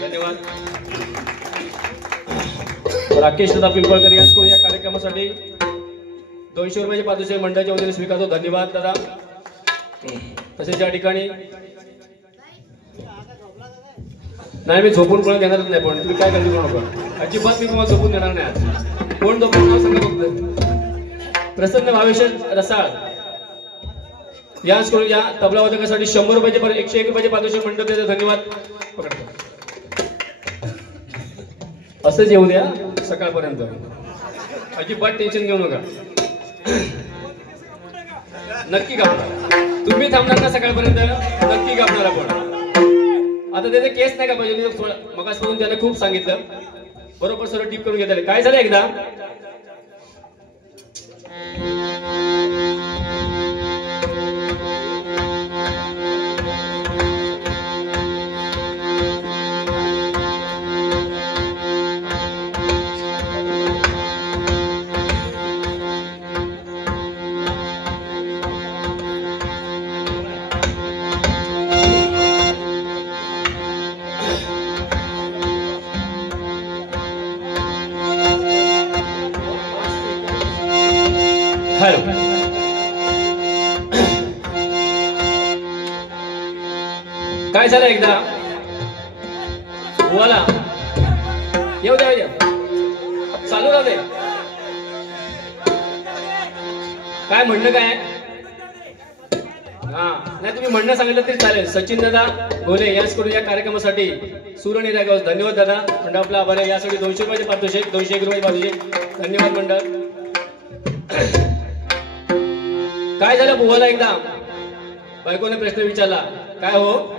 धन्यवाद. राकेश दादा पिंपळकर यांच्याकडून या कार्यक्रमासाठी 200 रुपयाचे पारितोषिक मंडळाच्या वतीने स्वीकारतो. धन्यवाद दादा. तसेच या ठिकाणी नाही मी झोपून कोण देणारच नाही, पण तुम्ही काय काळजी करू नका, अजिबात मी तुम्हाला झोपून देणार नाही. आज कोण झोपून नाव सांगा फक्त. प्रसन्न भावेश रसाळ याचकडून या तबला वादकासाठी 100 रुपयाचे 101 रुपयाचे पारितोषिक मंडळ देतो. धन्यवाद. असंच येऊ द्या सकाळपर्यंत, अजिबात टेन्शन घेऊ नका. नक्की गावणार तुम्ही, थांबणार ना सकाळपर्यंत, नक्की गावणार आपण. आता त्याचे केस नाही का पाहिजे, मगासपासून त्याने खूप सांगितलं, बरोबर सर्व टीप करून घेतले. काय झालं एकदा काय झालं एकदा बोला, येऊ द्या चालू राहू दे. काय म्हणणं काय? हा नाही तुम्ही म्हणणं सांगितलं तरी चालेल. सचिन दादा गोले याचकडून या कार्यक्रमासाठी सूर आणि रागाव. धन्यवाद दादा. मंडळ आपला आभार आहे. यासाठी 200 रुपयाचे पारितोषिक, 201 रुपये पारितोषिक. धन्यवाद मंडळ. काय झालं बुवाला एकदा बायकोने प्रश्न विचारला, काय हो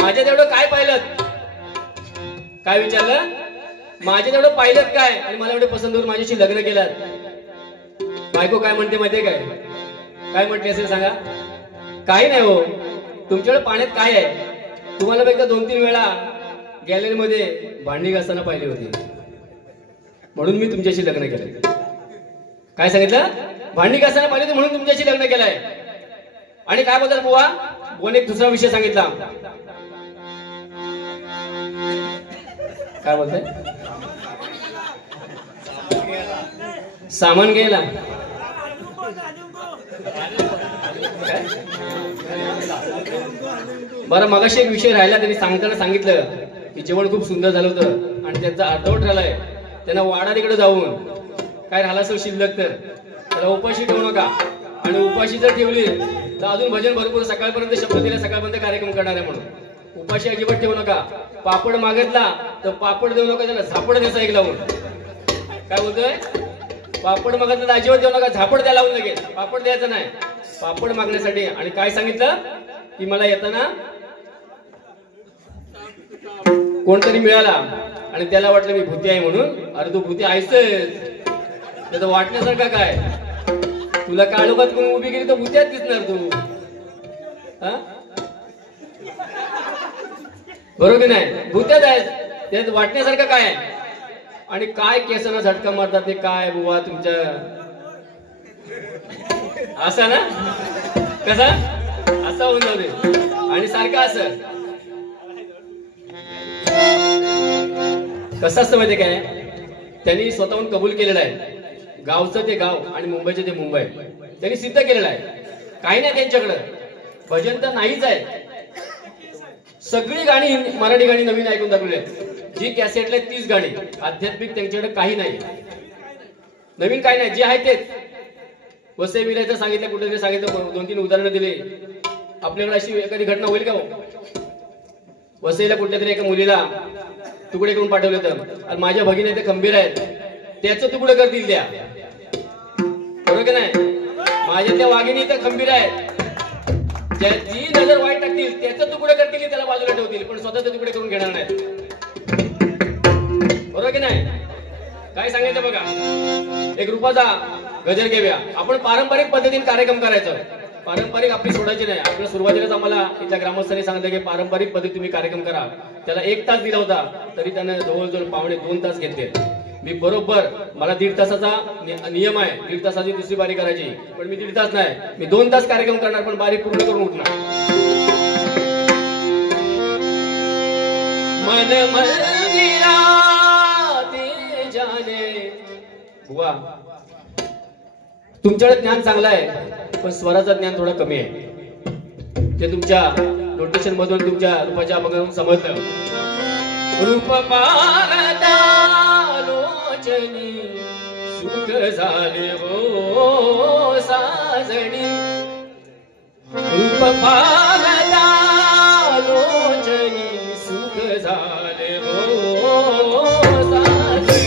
माझ्या तेवढं काय पाहिलं? काय विचारलं? माझ्या तेवढं पाहिलं काय आणि मला एवढे पसंत करून माझ्याशी लग्न केलं? बायको काय म्हणते माहितीये काय म्हणते असेल सांगा? काही नाही हो, तुमच्याकडे पाण्यात काय आहे? तुम्हाला एकदा 2-3 वेळा गॅलरीमध्ये भांडी घासताना पाहिली होती, म्हणून मी तुमच्याशी लग्न केलं. काय सांगितलं? भांडी घासताना पाहिली होती म्हणून तुमच्याशी लग्न केलंय. आणि काय बोलतात बुवा? बुवाने एक दुसरा विषय सांगितला. काय बोलताय? सामान घ्यायला. बरं मगाशी एक विषय राहिला, त्यांनी सांगताना सांगितलं की जेवण खूप सुंदर झालं होतं आणि त्यांचा अर्धवट राहिलाय. त्यांना वाडा तिकडे जाऊन काय राहिला असेल शिल्लक तर त्याला उपाशी ठेवू नका. आणि उपाशी जर ठेवली तर अजून भजन भरपूर, सकाळपर्यंत शब्द दिला सकाळपर्यंत कार्यक्रम करणार आहे म्हणून. उपाशी अजिबात ठेवू नका. पापड मागितला तर पापड देऊ नका, त्याला झापड द्यायचा एक लावून. काय बोलतोय? पापड मागितला तर अजिबात देऊ नका, झापड द्या लावून लगेच. पापड द्यायचं नाही, पापड मागण्यासाठी. आणि काय सांगितलं की मला येताना कोणतरी मिळाला आणि त्याला वाटलं मी भूती आहे म्हणून. अरे तू भूती आहेस, त्याचं वाटण्यासारखं काय? तुला काळोखात कोण उभी केली तर भूत्यात दिसणार तू. बरोबर की नाही? भूत्यात आहे, त्यात वाटण्यासारखं काय आहे? आणि काय केसांना झटका मारतात ते काय बुवा तुमच्या? असा ना, कसा असा होऊन जाऊ दे. आणि सारखं असं कसं असतं माहितीये काय? त्यांनी स्वतःहून कबूल केलेलं आहे. गावचं ते गाव आणि मुंबईचे ते मुंबई. त्यांनी सिद्ध केलेलं आहे. काही नाही त्यांच्याकडं, भजन तर नाहीच आहे. सगळी गाणी मराठी गाणी नवीन ऐकून दाखवली आहेत. जी कॅसेटला 30 गाणी आध्यात्मिक, त्यांच्याकडे काही नाही, नवीन काही नाही. जे आहे तेच. वसई विलायचं सांगितलं, कुठेतरी सांगितलं, 2-3 उदाहरणं दिली. आपल्याकडे अशी एखादी घटना होईल का? वसईला कुठल्या तरी एका मुलीला तुकडे करून पाठवले होतं आणि माझ्या भगिनी ते खंबीर आहेत, त्याचं तुकडे करतील त्या. बरोबर की नाही? माझ्या त्या वाघिणी तर खंबीर आहेत, जी नजर वाईट टाकतील त्याचं तुकडे करतील, त्याला बाजूला ठेवतील, पण स्वतःचे तुकडे करून घेणार नाही. बरोबर की नाही? काय सांगायचं बघा, एक रूपाचा गजर घेऊया आपण. पारंपरिक पद्धतीने कार्यक्रम करायचं. पारंपरिक आपली सोडायची नाही. आपल्या सुरुवातीलाच आम्हाला इथल्या ग्रामस्थांनी सांगितलं की पारंपरिक पद्धती तुम्ही कार्यक्रम करा. त्याला 1 तास दिला होता, तरी त्यानं जवळजवळ 1.5-2 तास घेतले. मी बरोबर, मला 1.5 तासाचा नियम आहे, 1.5 तासाची दुसरी बारी करायची, पण मी 1.5 तास नाही, मी 2 तास कार्यक्रम करणार, पण बारी पूर्ण करून उठणार. मन मंदिरा ते जाने. बुवा तुमच्याकडे ज्ञान चांगलं आहे पण स्वराचं ज्ञान थोडं कमी आहे. ते तुमच्या नोटेशन मधून तुमच्या रूपाच्या अभंगातून समजलं. रूप पाहता लोचनी सुख झाले हो साजणी. रूप पाहता लोचनी सुख झाले हो साजणी.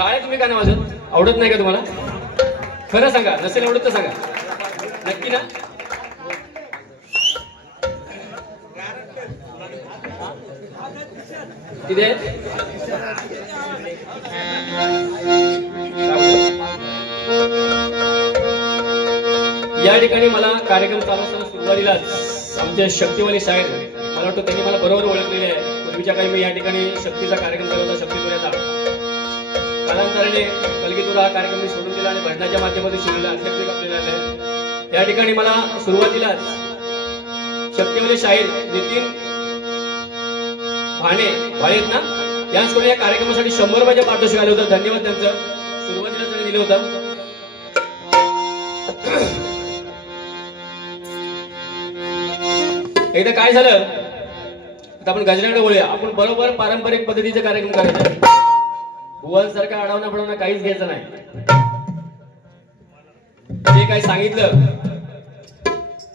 टाळ्या तुम्ही का नाही वाजत? आवडत नाही का तुम्हाला? खरं सांगा, नसेल आवडत तर सांगा. नक्की ना? किती आहेत? या ठिकाणी मला कार्यक्रम चालू असताना सुरुवातीलाच आमचे शक्तिवाली शाहीर, मला वाटतं त्यांनी मला बरोबर ओळखलेले आहे. पूर्वीच्या काही मी या ठिकाणी शक्तीचा कार्यक्रम करत होता, शक्तितुऱ्याचा. कालांतराने कलगीतुरा हा कार्यक्रम मी सोडून दिला आणि भजनाच्या माध्यमातून शिवलेला शक्ती आपल्याला आले. या ठिकाणी मला सुरुवातीलाच शक्तिवाली शाहीर नितीन भाणे आहेत ना, यांच्याकडून या कार्यक्रमासाठी 100 रुपयाचे पारितोषिक आले होते. धन्यवाद त्यांचं. सुरुवातीला त्यांनी दिलं होतं. एकदा काय झालं, आता आपण गजऱ्याकडे वळूया. आपण बरोबर पारंपरिक पद्धतीचा कार्यक्रम करायचा. बुवांसारखा अडवणं पडवणं काहीच घ्यायचं नाही. जे काही सांगितलं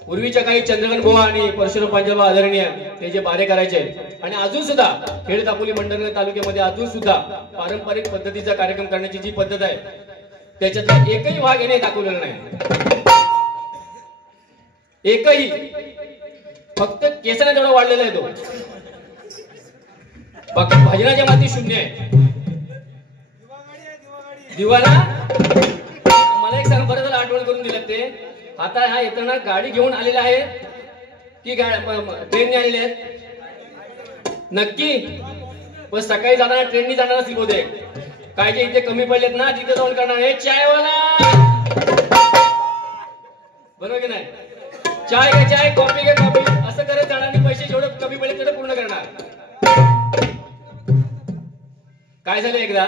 पूर्वीच्या काही चंद्रकांत बुवा आणि परशुराम पांजाबा आदरणीय ते जे बारे करायचे, आणि अजून सुद्धा खेड दापोली मंडणगड तालुक्यामध्ये अजून सुद्धा पारंपरिक पद्धतीचा कार्यक्रम करण्याची जी पद्धत आहे त्याच्यातला एकही भाग याने दाखवलेला नाही. एकही. फक्त केसाने तेवढा वाढलेला आहे तो. बाकी भजनाच्या माती शून्य आहे. दिवाला मला एक सांग, बरं झालं आठवण करून दिलं ते. आता हा येताना गाडी घेऊन आलेला आहे की ट्रेनने आलेले आहेत? नक्की? पण सकाळी जाणार ट्रेननी जाणार असतील बहुतेक. काय जे इथे कमी पडलेत ना तिथे जाऊन करणार. हे चायवाला, बरोबर की नाही? चाय घे चाय, कॉफी घे कॉफी, असं करत जाणार आणि पैसे जेवढे कमी पडले तेवढे पूर्ण करणार. काय झालं एकदा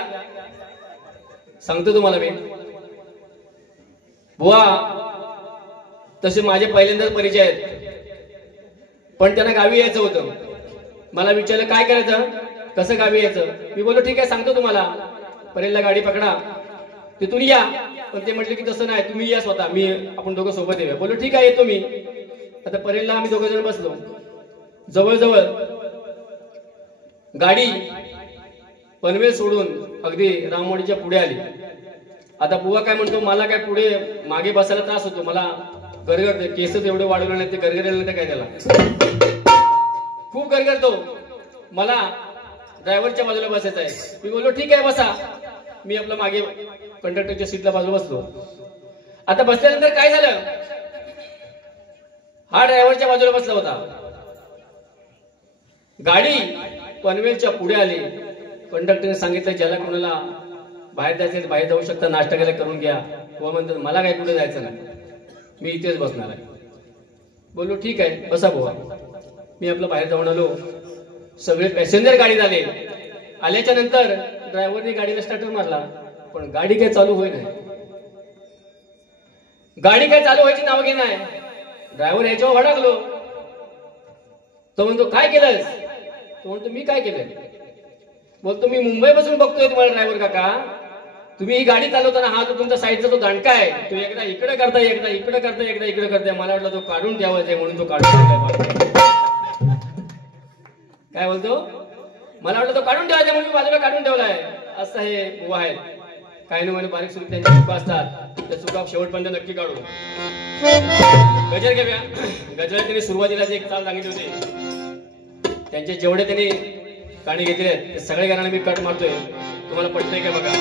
सांगतो तुम्हाला मी. बुवा तसे माझे पहिल्यांदाच परिचय आहेत, पण त्यांना गावी यायचं होतं. मला विचारलं काय करायचं, कसं गावी यायचं. मी बोललो ठीक आहे सांगतो तुम्हाला. परेलला गाडी पकडा, तिथून या. पण ते म्हटले की तसं नाही, तुम्ही या स्वतः, आपण दोघं सोबत येऊया. बोललो ठीक आहे येतो मी. आता परेलला आम्ही दोघं जण बसलो. जवळजवळ गाडी पनवेल सोडून अगदी रामवाडीच्या पुढे आली. आता बुवा काय म्हणतो, मला काय पुढे मागे बसायला त्रास होतो, मला गरगरते, केस एवढे वाढवले नाही ते, गरगरेल नाही काय त्याला खूप गरगरतो. मला ड्रायव्हरच्या बाजूला बसायचं आहे. मी बोललो ठीक आहे बसा. मी आपलं मागे कंडक्टरच्या सीटला बाजूला बसलो. आता बसल्यानंतर काय झालं, हा ड्रायव्हरच्या बाजूला बसला होता. गाडी पनवेलच्या पुढे आली. कंडक्टरने सांगितलं ज्याला कोणाला बाहेर जायचं बाहेर जाऊ शकता, नाश्ता केला करून घ्या. बुवा म्हणतात मला काय कुठे जायचं नाही, मी इथेच बसणार आहे. बोललो ठीक आहे बसा बुवा. मी आपलं बाहेर जाऊन आलो. सगळे पॅसेंजर गाडीत आले. आल्याच्या नंतर ड्रायव्हरने गाडीला स्टार्टर मारला, पण गाडी काय चालू होई नाही. गाडी काय चालू व्हायची नाव घे नाही. ड्रायव्हर याच्यावर भडकलो. तो म्हणतो काय केलंस? तो म्हणतो मी काय केलं? बोलतो मी मुंबई पासून बघतोय तुम्हाला ड्रायव्हर काका, तुम्ही ही गाडी चालवताना हा जो तुमचा साईडचा तो दांडका आहे तो एकदा इकडे करता, एकदा इकडे करता, एकदा इकडे करताय. मला वाटलं तो काढून ठेवायचा म्हणून तो काढून ठेवलाय. काय बोलतो? मला वाटलं तो काढून ठेवायचा म्हणून बाजूला काढून ठेवलाय. असं हे बुवा आहेत. काही ना काही बारीक सुरू त्यांच्या चुका असतात, त्या चुका शेवटपर्यंत नक्की काढू. गजर घेऊया. गजर त्यांनी सुरुवातीलाच एक चाल सांगितली होती. त्यांचे जेवढे त्यांनी गाणी घेतले ते सगळे गाण्याला मी कट मारतोय. तुम्हाला पटतंय का बघा.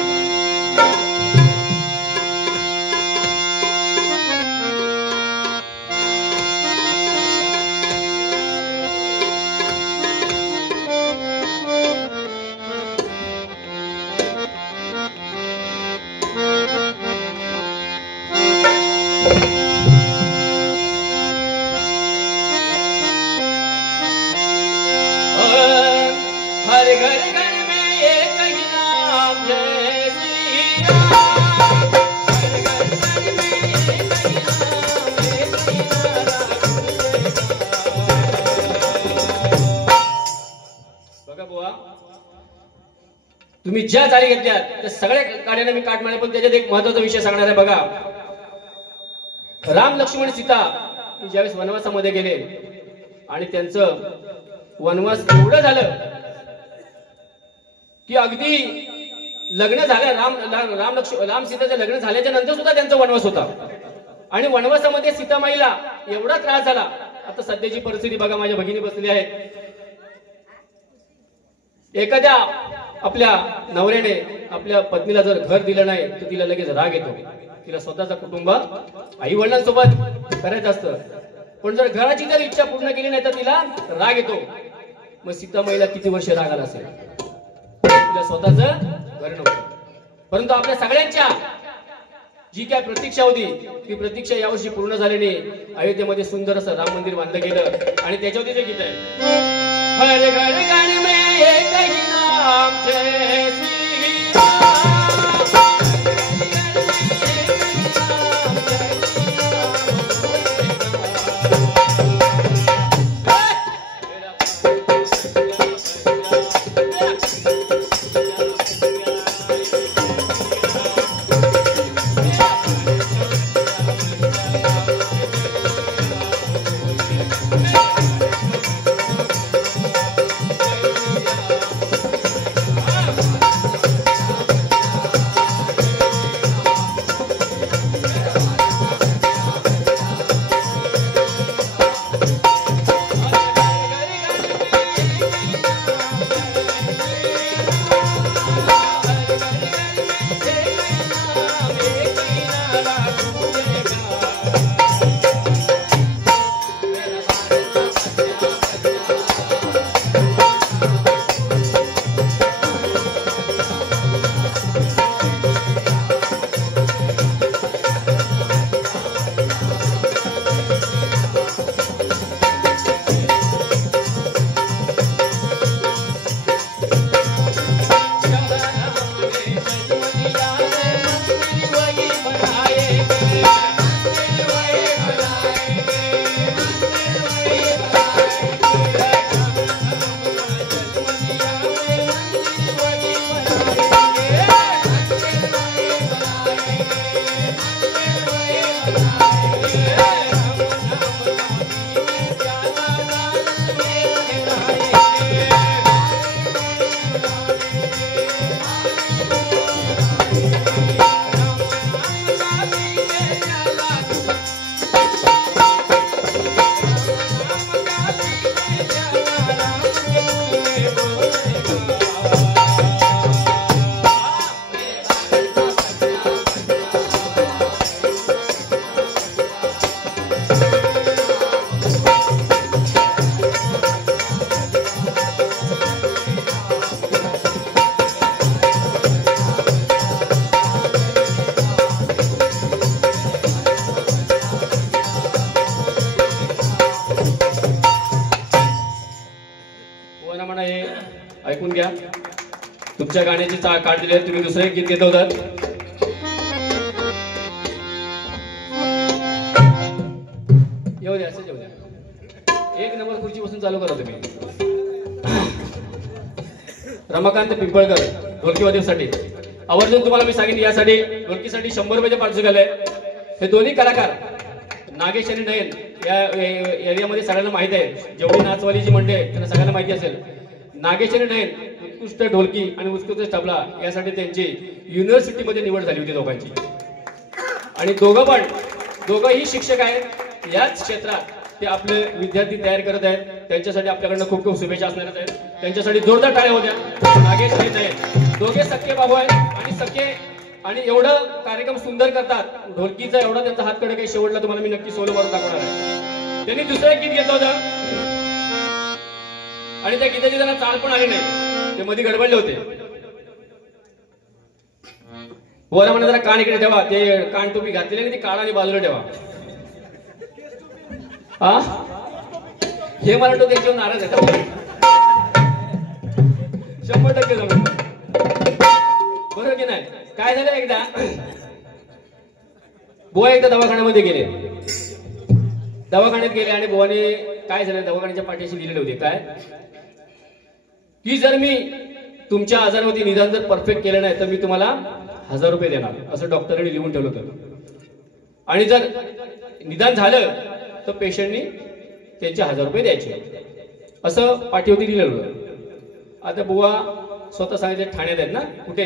हर घर घर में एक ही नाम जय श्री राम. हर घर घर में एक ही नाम जय श्री राम. बघा बुवा, तुम्ही ज्या चाली घेतल्या त्या सगळ्या गाण्यांना मी काट मारले, पण त्याच्यात एक महत्वाचा विषय सांगणार आहे. बघा, राम लक्ष्मण सीता ज्यावेळेस वनवासामध्ये गेले आणि त्यांचं वनवास एवढं झालं की अगदी लग्न झाल्या राम सीताचं लग्न झाल्याच्या नंतर सुद्धा त्यांचा वनवास होता आणि वनवासामध्ये सीतामाईला एवढा त्रास झाला. आता सध्याची परिस्थिती बघा, माझ्या भगिनी बसलेली आहेत. एखाद्या आपल्या नवऱ्याने आपल्या पत्नीला जर घर दिलं नाही तर तिला लगेच राग येतो. तिला स्वतःचा कुटुंब आई वडिलांसोबत करायचं असतं, पण जर घराची जर इच्छा पूर्ण केली नाही तर तिला राग येतो. मग सीतामाईला किती वर्ष राग आला असेल, तिला स्वतःच घर नव्हतं. परंतु आपल्या सगळ्यांच्या जी काय प्रतीक्षा होती ती प्रतीक्षा यावर्षी पूर्ण झाल्याने अयोध्येमध्ये सुंदर असं राम मंदिर बांधलं गेलं आणि त्याच्यावरती जे गीत आहे, हर घर गण में एक ही नाम जय श्री राम. ऐकून घ्या. तुमच्या गाण्याची काढ दिली तुम्ही दुसरं एक गीत घेत होतात. येऊ द्या, असं येऊ द्या. एक नंबर खुर्ची बसून चालू करा तुम्ही. रमाकांत पिंपळकर ढोलकीवादीसाठी आवर्जून तुम्हाला मी सांगितलं, यासाठी ढोलकीसाठी 100 रुपयाचे पारितोषिक आलंय. हे दोन्ही कलाकार नागेश आणि नयन या एरियामध्ये सगळ्यांना माहित आहे. जेवढी नाचवाली जी मंडळी आहे त्यांना सगळ्यांना माहिती असेल. नागेश आणि नयन उत्कृष्ट ढोलकी आणि उत्कृष्ट तबला यासाठी त्यांची युनिव्हर्सिटीमध्ये निवड झाली होती दोघांची. आणि दोघंही शिक्षक आहेत याच क्षेत्रात. ते आपले विद्यार्थी तयार करत आहेत. त्यांच्यासाठी आपल्याकडनं खूप खूप शुभेच्छा असणार आहेत. त्यांच्यासाठी जोरदार टाळ्या होत्या. नागेश आणि नयन दोघे सख्खे बाबू आहेत आणि सख्खे आणि एवढं कार्यक्रम सुंदर करतात. ढोलकीचा एवढा त्यांचा हात कडे काही शेवटला तुम्हाला मी नक्की सोलो मारून दाखवणार आहे. त्यांनी दुसरं एक गीत घेतलं होतं आणि त्या गीताची त्यांना चाल पण आली नाही. ते मध्ये गडबडले होते. बोला म्हणा जरा कान इकडे ठेवा. ते कान टोपी घातलेली आणि ती कानाने बाजूला ठेवा. हा हे मला वाटतं त्यांच्यावर नाराज आहे. 100% जमलं. बरोबर की नाही. काय झालं एकदा बुवा एकदा दवाखान्यामध्ये गेले. दवाखान्यात गेले आणि बुवाने काय झालं दवाखान्याच्या पाठीशी दिलेले होते काय की जर मी तुमच्या आजारावरती निदान जर परफेक्ट केलं नाही तर मी तुम्हाला 1000 रुपये देणार, असं डॉक्टरांनी लिहून ठेवलं होतं. आणि जर निदान झालं तर पेशंटनी त्यांचे 1000 रुपये द्यायचे, असं पाठीवरती दिलेलं होतं. आता बुवा स्वतः सांगितले ठाण्यात आहेत ना, कुठे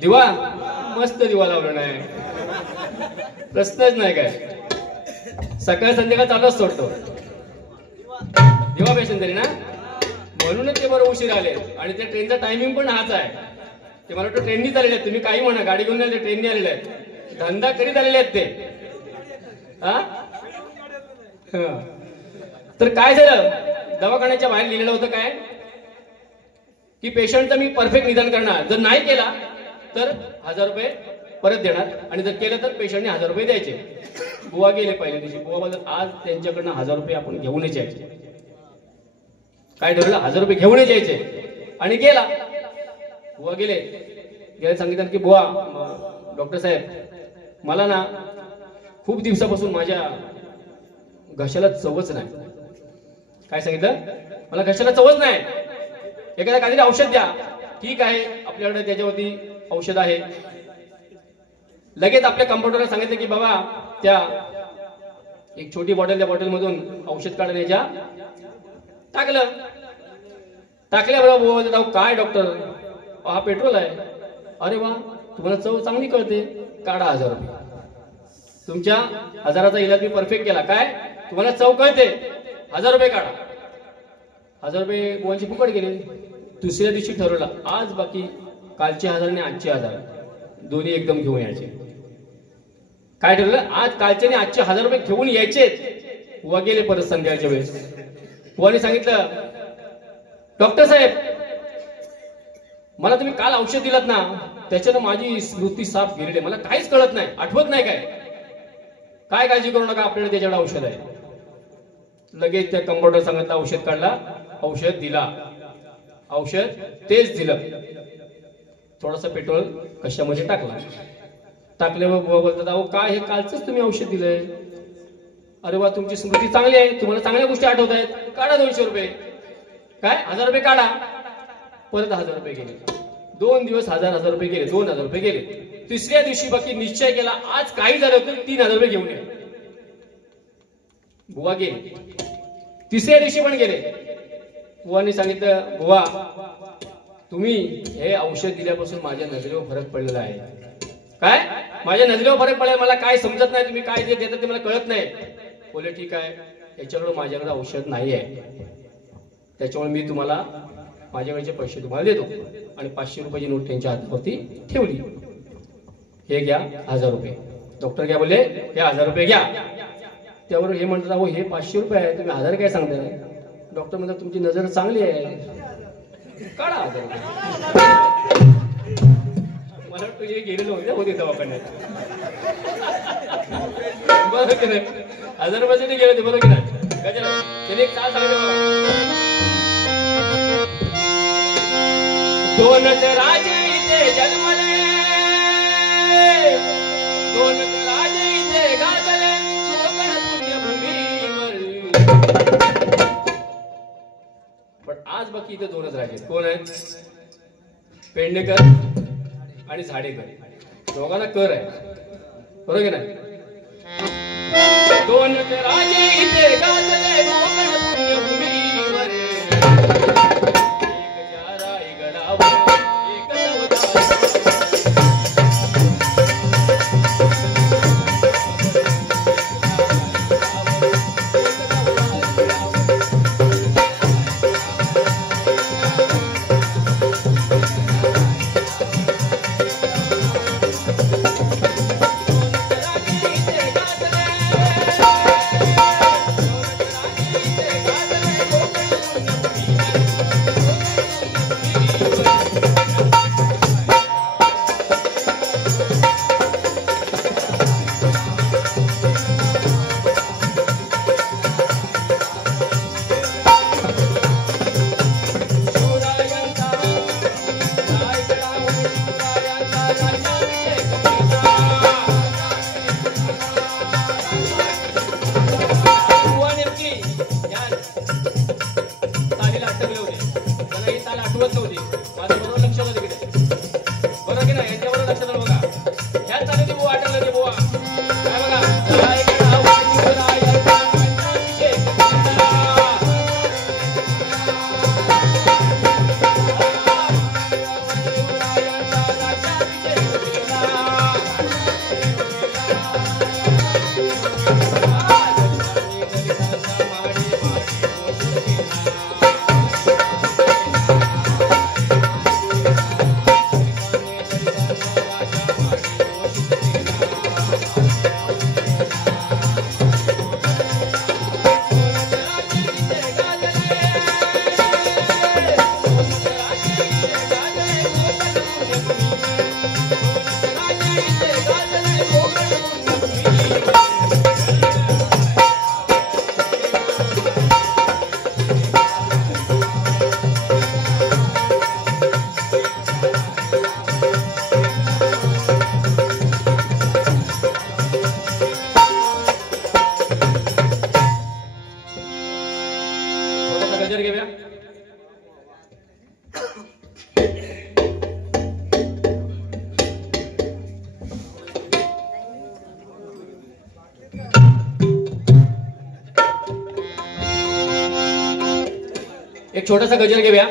दिवा मस्त दिवा लावला नाही, प्रश्नच नाही काय. सकाळ संध्याकाळ चालूच सोडतो दिवा पेशन तरी ना, म्हणूनच ते बरं उशीर आले. आणि त्या ट्रेनचा टायमिंग पण हाच आहे. ते मला वाटतं ट्रेननीच आलेले आहेत. तुम्ही काही म्हणा, गाडी घेऊन आले, ट्रेननी आलेले आहेत, धंदा करीत आलेले आहेत ते. हा तर काय झालं, दवाखान्याच्या बाहेर लिहिलेलं होतं काय की पेशंटचं मी परफेक्ट निदान करणार, जर नाही केला तर 1000 रुपये परत देणार, आणि जर केलं तर पेशंटने 1000 रुपये द्यायचे. बुवा गेले पहिल्या दिवशी. बुवा बोलत आज त्यांच्याकडनं 1000 रुपये आपण घेऊनच यायचे. काय ठरवलं, 1000 रुपये घेऊनच यायचे. आणि गेला बुवा, गेले सांगितलं की बुवा डॉक्टर साहेब मला ना खूप दिवसापासून माझ्या घशाला चवच नाही. काय सांगितलं, मला घशाला चवच नाही, एखाद्या काहीतरी औषध द्या. ठीक आहे, आपल्याकडे त्याच्यावरती औषध आहे. लगेच आपल्या कम्प्युटरला सांगितलं की बाबा त्या एक छोटी बॉटल, त्या बॉटलमधून औषध काढण्याच्या टाकल्याबरोबर काय डॉक्टर हा पेट्रोल आहे. अरे वा, तुम्हाला चव चांगली कळते, काढा 1000 रुपये. तुमच्या आजाराचा इलाज मी परफेक्ट केला. काय तुम्हाला चव कळते, 1000 रुपये काढा. 1000 रुपये बुवांची फुकट गेले. दुसऱ्या दिवशी ठरवलं आज बाकी कालचे 1000 आणि आजचे 1000 दोन्ही एकदम घेऊन यायचे. काय ठरवलं, आज कालचे आणि आजचे 1000 रुपये घेऊन यायचेच. बुवा गेले परत संध्याकाळच्या वेळेस. बुवाने सांगितलं डॉक्टर साहेब मला तुम्ही काल औषध दिलात ना, त्याच्यानं माझी स्मृती साफ गेलेली आहे, मला काहीच कळत नाही, आठवत नाही. काय काळजी करू नका, आपल्याकडे त्याच्याकडे औषध आहे. लगेच त्या कम्प्युटर सांगितलं औषध काढला, औषध दिला, औषध तेच दिलं. थोडासा पेट्रोल कशामध्ये टाकल्यावर बुवा बोलतात अहो काय हे कालच तुम्ही औषध दिलंय. अरे वा, तुमची स्मृती चांगली आहे, तुम्हाला चांगल्या गोष्टी आठवत आहेत, काढा 200 रुपये. काय 1000 रुपये काढा. परत 1000 रुपये गेले. 2 दिवस 1000 रुपये गेले, 2000 रुपये गेले. तिसऱ्या दिवशी बाकी निश्चय केला आज काही झालं तर 3000 रुपये घेऊन ये. बुवा गेले. तिसऱ्या दिवशी पण गेले. बुवाने सांगितलं बुवा तुम्ही हे औषध दिल्यापासून माझ्या नजरेवर फरक पडलेला आहे. काय माझ्या नजरेवर फरक पडलाय, मला काय समजत नाही, तुम्ही काय जे देता ते मला कळत नाही. बोले ठीक आहे, याच्याकडे माझ्याकडे औषध नाही आहे, त्याच्यामुळे मी तुम्हाला माझ्याकडचे पैसे तुम्हाला देतो. आणि 500 रुपयाची नोट त्यांच्या हातावरती ठेवली. हे घ्या 1000 रुपये. डॉक्टर काय बोलले, हे 1000 रुपये घ्या. त्यावर हे म्हणतात अहो हे 500 रुपये आहे, तुम्ही 1000 काय सांगताय. डॉक्टर म्हणतात तुमची नजर चांगली आहे, काढा 1000 रुपये. मला तुझे गेलेलो होते दवाखान्यात. बरोबर की नाही, 1000 रुपयासाठी गेले होते, बरोबर की नाही. त्याने एक काय सांगितलं, 2 राजे इथे जन्मले, 2 राजे इथे गाजले, कोकण पुण्यभूमीवर. पण आज बाकी इथे 2च राजे. कोण आहेत, पेडणेकर आणि झाडेकर. दोघांना कर आहे, बरोबर की नाही. 2 राजे इथे गाजले, कोकण पुण्यभूमीवर. गजर घेऊया. एक छोटासा गजर घेऊया,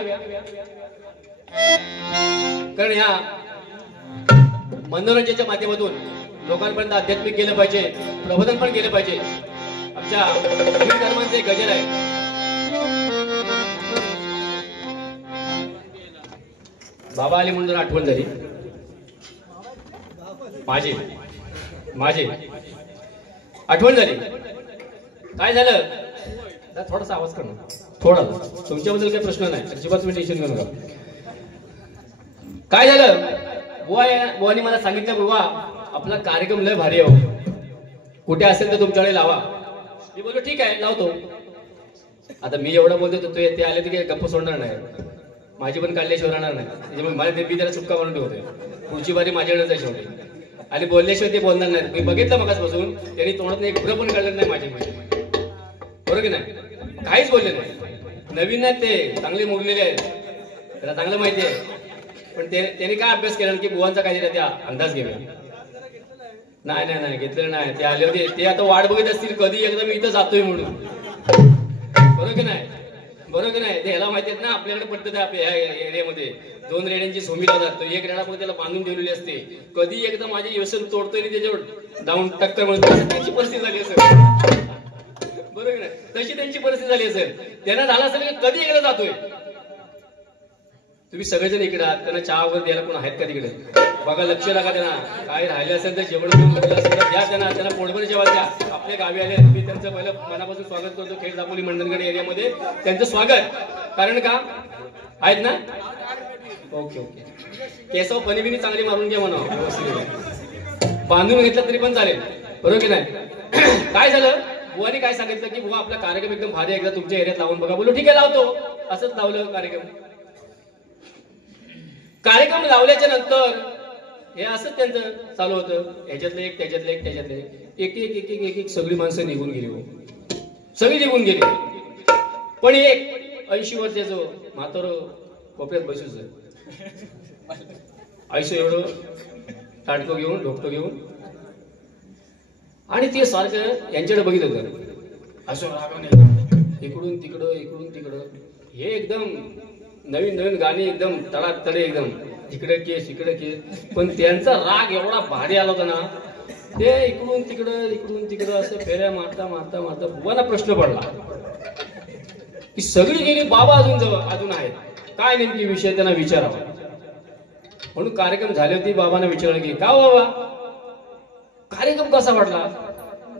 कारण ह्या मनोरंजनाच्या माध्यमातून लोकांपर्यंत आध्यात्मिक गेलं पाहिजे, प्रबोधन पण केलं पाहिजे. आमच्या हिंदू धर्माचे एक गजर आहे. बाबा आले म्हणून आठवण झाली माझी माझी आठवण झाली. काय झालं? थोडासा आवाज कर ना, थोडा. तुमच्याबद्दल काही प्रश्न नाही, अजिबात तुम्ही टेन्शन घेऊ नका. काय झालं? बुवानी मला सांगितलं, बुवा आपला कार्यक्रम लय भारी आहे, कुठे असेल तर तुमच्याकडे लावा. मी बोललो ठीक आहे, लावतो. आता मी एवढं बोलतो, ते आले तर गप्प सोडणार नाही, माझी पण काढल्याशिवाय राहणार नाही. त्याच्यामुळे मला ते मी त्याला सुटका म्हणून ठेवतोय. पुढची बारी माझ्याकडेच आहे शेवटी, आणि बोलल्याशिवाय ते बोलणार नाही. मी बघितलं मगाचपासून त्यांनी तोंडात एक बुडं पण काढलं नाही माझी. बरोबर की नाही? काहीच बोलले नाही. नवीन नाही ते, चांगले मुरलेले आहेत, त्याला चांगलं माहिती आहे. पण त्यांनी काय अभ्यास केला की बुवांचा काय त्या अंदाज घेऊया. नाही नाही नाही घेतलेलं नाही. ते आले होते, ते आता वाट बघत असतील कधी एकदा मी इथं जातोय म्हणून. बरोबर की नाही? बरोबर की नाही? ते ह्याला माहिती आहेत ना, आपल्याकडे पडतं आपल्या ह्या एरियामध्ये 2 रेड्यांची झोमी लावतात. तो एक रेडा पण त्याला बांधून ठेवलेली असते. कधी एकदा माझे व्यसन तोडतोय आणि त्याच्यावर जाऊन टक्कर म्हणतो, त्यांची परिस्थिती झाली असेल. बरोबर की नाही? तशी त्यांची परिस्थिती झाली असेल. त्यांना झालं असेल की कधी एकदा जातोय. तुम्ही सगळेजण इकडे आहात, त्यांना चहा वगैरे द्यायला कोण आहेत का तिकडे? बघा, लक्ष लागा त्यांना. काय राहिले असेल तर जेवण द्या त्यांना पोटभर जेव्हा द्या. आपल्या गावी आले, मी त्यांचं पहिलं मनापासून स्वागत करतो. खेड दापोली मंडणगड एरियामध्ये त्यांचं स्वागत. कारण का आहेत ना? Okay okay. केसाव फणीबिनी चांगली मारून घ्या म्हणा, बांधून घेतलं तरी पण चालेल. बरोबर की नाही? काय झालं? बुवानी काय सांगितलं की बुवा आपला कार्यक्रम एकदम भारी, एकदा तुमच्या एरियात लावून बघा. बोलू ठीक आहे, लावतो. असंच लावलं कार्यक्रम. कार्यक्रम लावल्याच्या नंतर हे असंच त्यांचं चालू होतं. ह्याच्यातलं एक, त्याच्यातलं एक, त्याच्यातलं एक एक एक एक एक सगळी माणसं निघून गेली. सगळी निघून गेली. पण एक 80 वर्षाचं म्हातार कोपऱ्यात बसूच, आयुष्य एवढं ताटकं घेऊन, ढोकटं घेऊन, आणि ते सारखं यांच्याकडे बघित होतं. असं रागाने इकडून तिकडं, इकडून तिकडं. हे एकदम नवीन नवीन गाणी, एकदम तडातडे, एकदम इकडे केस, इकडे केस. पण त्यांचा राग एवढा भारी आला होता ना, ते इकडून तिकडं, इकडून तिकडं असं फेऱ्या मारता मारता मारता बुवाला प्रश्न पडला की सगळी गेली, बाबा अजून आहेत, काय नेमकी विषय त्यांना विचारावा. म्हणून कार्यक्रम झाले होते. बाबांना विचारलं की का बाबा कार्यक्रम कसा वाटला?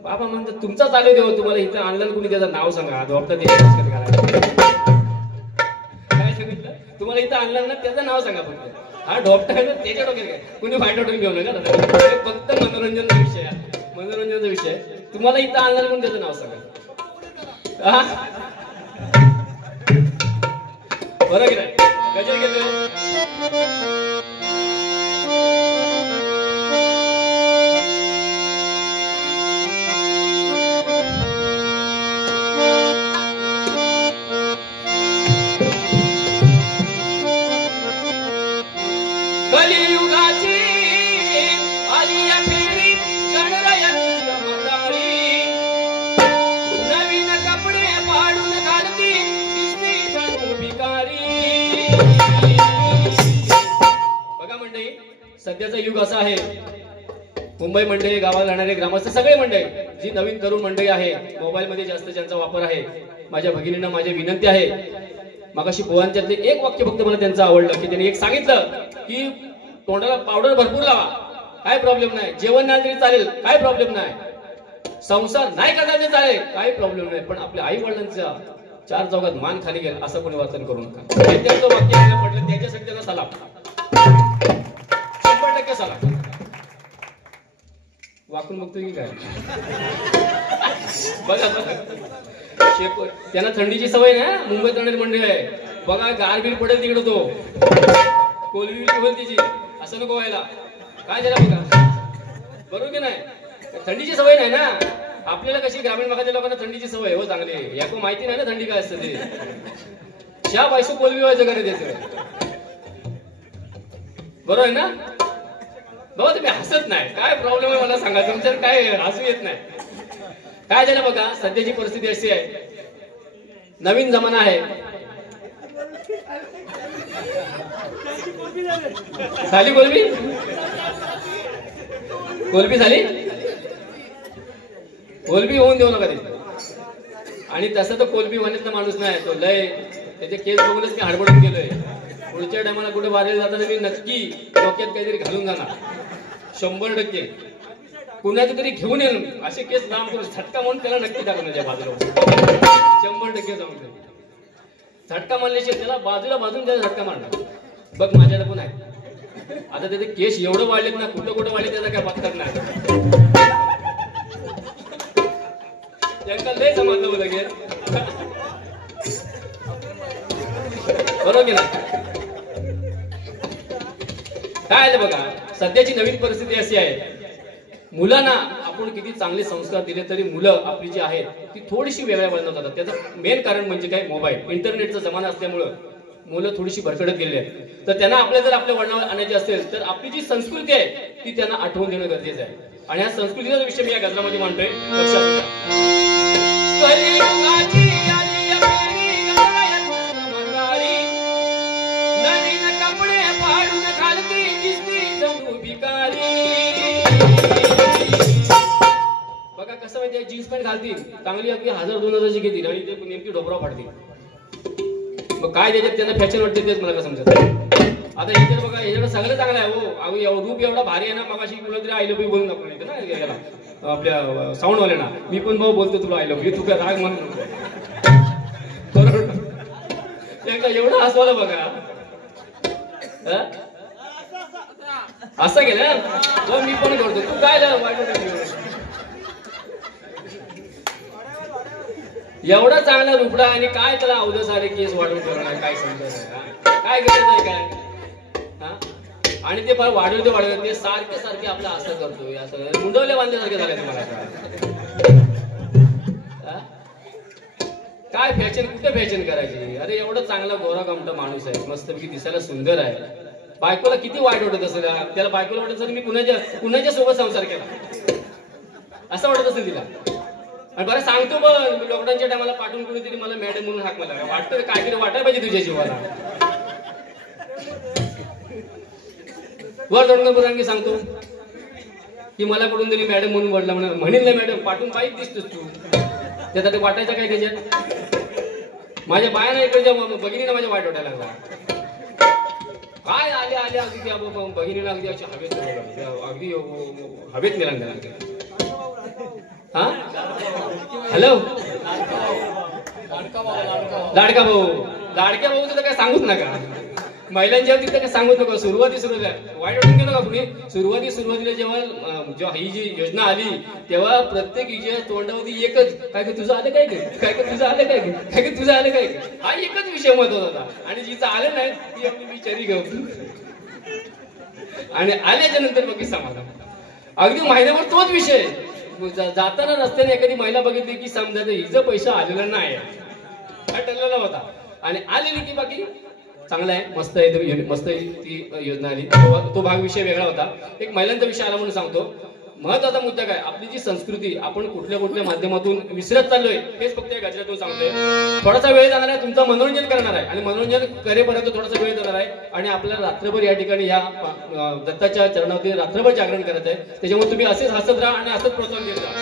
बाबा म्हणतात तुमचा चालू देव, तुम्हाला इथं आणलं कुणी, त्याचं नाव सांगा. काय सांगितलं? तुम्हाला इथं आणलं ना, त्याचं नाव सांगा फक्त. हा ढोपटा आहे ना, त्याच्या डोक्यात काय कुणी फायट उठून घेऊ नका. फक्त मनोरंजनाचा विषय आहे, मनोरंजनाचा विषय. तुम्हाला इथं आणलं म्हणून त्याचं नाव सांगा. बरं की नाही? गजर घेतो. कलियुगाची आली फेरी गणरायाची म्हातारी, नवीन कपडे पाडून घालती, दिसती जणू भिकारी. बघा मंडळी, सध्याचा युग असा आहे. मुंबई मंडळी, गावाला राहणारे ग्रामस्थ सगळे मंडळी, जी नवीन तरुण मंडळी आहे, मोबाईल मध्ये जास्त ज्यांचा वापर आहे, माझ्या भगिनींना माझी विनंती आहे. मगाशी बुवांच्यातले एक वाक्य फक्त मला त्यांचं आवडलं की त्यांनी एक सांगितलं की तोंडाला पावडर भरपूर लावा, काय प्रॉब्लेम नाही. जेवण नाही तरी चालेल, काय प्रॉब्लेम नाही. संसार नाही करता तरी चालेल, काही प्रॉब्लेम नाही. पण आपल्या आई वडिलांचा 4 चौघात मान खाली गेला असं कोणी वाचन करू नका. त्यांचं वाक्य पडलं, त्याच्यासाठी त्याचा सलाम, 100% सलाम. वाकून बघतोय की काय? बघा बघा, त्यांना थंडीची सवय ना, मुंबईत राहणारी मंडळी आहे. बघा गारबीर पडेल तिकडे, तो कोलवी होईल तिची, असं नको व्हायला. काय झालं बघा, बरोबर की नाही? थंडीची सवय नाही ना, आपल्याला कशी ग्रामीण भागातील लोकांना थंडीची सवय हो चांगली, याको माहिती नाही ना थंडी काय असते ते. शा बायसो कोलबी व्हायचं का त्याचं, बरोबर आहे ना? बाबा तुम्ही हसत नाही, काय प्रॉब्लेम आहे मला सांगा, तुमच्यात काय हसू येत नाही? काय झालं बघा, सध्याची परिस्थिती अशी आहे, नवीन जमाना आहे. झाली कोलबी, कोलबी झाली, कोलबी होऊन देऊ नका ते. आणि तसं तर कोलबी म्हणत माणूस नाही तो, लय त्याचे केस बघूनच मी हडबडून गेलोय. पुढच्या टायमाला कुठे वारायला जाताना मी नक्की डोक्यात काहीतरी घालून जाणार 100%. कुणाचं तरी घेऊन येईल असे केस लांब करून झटका म्हणून त्याला नक्की टाकण्याच्या बाजूला 100% जाऊन झटका मारल्याशिवाय त्याला बाजूला बाजून त्याला झटका मारणार. बघ माझ्याला पण आहे आता, त्याचे केस एवढं वाढलेत ना, कुठं कुठं वाढले त्याचा काय पत्ता नाही. त्यांना लय समजलं लगेच, बरोबर की नाही? काय आहे बघा, सध्याची नवीन परिस्थिती अशी आहे, मुलांना आपण किती चांगले संस्कार दिले तरी मुलं आपली जी आहेत ती थोडीशी वेगळ्या वळणात जातात. त्याचं मेन कारण म्हणजे काय, मोबाईल, इंटरनेटचा जमाना असल्यामुळं मुलं थोडीशी भरकटत गेलेली आहेत. तर त्यांना आपल्या जर आपल्या वळणावर आणायचे असेल तर आपली जी संस्कृती आहे ती त्यांना आठवून देणं गरजेचं आहे. आणि या संस्कृतीचा विषय मी या गजलामध्ये मांडतोय, लक्षात घ्या. नवीन कपडे फाडून घालती दिसती जणू भिकारी. बघा कसं माहिती, जीन्स पॅन्ट घालतील चांगली, अगदी 1000-2000ची घेतील आणि ते नेमकी डोबरा फाडतील. मग काय त्याच्यात त्यांना फॅशन वाटते तेच मला का समजत. आता ह्याच्यात बघा, ह्याच्याकडे सगळं चांगलं आहे हो, रूप एवढा भारी आहे ना. मग अशी कुठला तरी आय लव्ह यू बोलून दाखवून ना याला, आपल्या साऊंडवाल्यांना, मी पण भाऊ बोलतो तुला आय लव्ह यू, तू काय राग म्हणून एवढं हसवायला बघा. असं केलं मी पण करतो, तू काय एवढा चांगला रुपडा आणि काय त्याला अवधं सारे केस वाढवून ठेवणार, काय समजत काय गरज आहे काय? आणि ते फार वाढवते ते सारखे आपलं असं करतोय, असं मुंडवले बांधल्यासारखे झाले तुम्हाला. काय फॅशन, कुठे फॅशन करायची? अरे एवढं चांगला गोरा कमटा माणूस आहे, मस्तपैकी दिसायला सुंदर आहे, बायकोला किती वाईट वाटत असेल त्याला. बायकोला वाटत असेल मी कुणाच्या सोबत संसार केला असं वाटत असेल तिला. आणि बरं सांगतो पण, लॉकडाऊनच्या टायमाला पाठवून कुणीतरी मला मॅडम म्हणून हाक मला वाटतं, काहीतरी वाटायला पाहिजे तुझ्या जीवाला. वर रणगंभीरांनी सांगतो की मला कुठून तरी मॅडम म्हणून वडला, म्हणेल नाही मॅडम पाठवून बाईक दिसतोस तू, त्याचा ते वाटायचं काय त्याच्यात. माझ्या बायाना इकडच्या भगिनीला माझ्या वाईट वाटायला लागला. काय आले अगदी त्या भगिनीला अगदी अशी अगदी हवेत नेला. हा हॅलो, लाडका भाऊ तर काय सांगूच नका, महिलांच्या बाबतीत काय सांगूच नका. सुरुवातीला वाईट वाटून गेलं का कुणी, सुरुवातीला जेव्हा ही जी योजना आली तेव्हा प्रत्येक हिच्या तोंडावरती एकच, काय की तुझं आलं काय, काय की तुझं आलं काय, काय की तुझं आलं काय, हा एकच विषय महत्वाचा होता. आणि जिचं आलं नाही ती आपली बिचारी घेऊ, आणि आल्याच्या नंतर बघी समाधान. अगदी महिन्यावर तोच विषय. जाताना रस्त्याने एखादी महिला बघितली की समजा हिचं पैसा आलेला नाही हा ठरलेला होता, आणि आलेली की बाकी चांगला आहे, मस्त आहे, मस्त ती योजना आली. तो भाग विषय वेगळा होता. एक महिलांचा विषय आला म्हणून सांगतो. महत्वाचा मुद्दा काय, आपली जी संस्कृती आपण कुठल्या माध्यमातून विसरत चाललोय हेच फक्त या गजरातून सांगतोय. थोडासा वेळ जाणार आहे, तुमचं मनोरंजन करणार आहे, आणि मनोरंजन करेपर्यंत थोडासा वेळ जाणार आहे. आणि आपल्याला रात्रभर या ठिकाणी या दत्ताच्या चरणावरती रात्रभर जागरण करत आहे. त्याच्यामुळे तुम्ही असेच हसत राहा आणि असंच प्रोत्साहन देत राहा.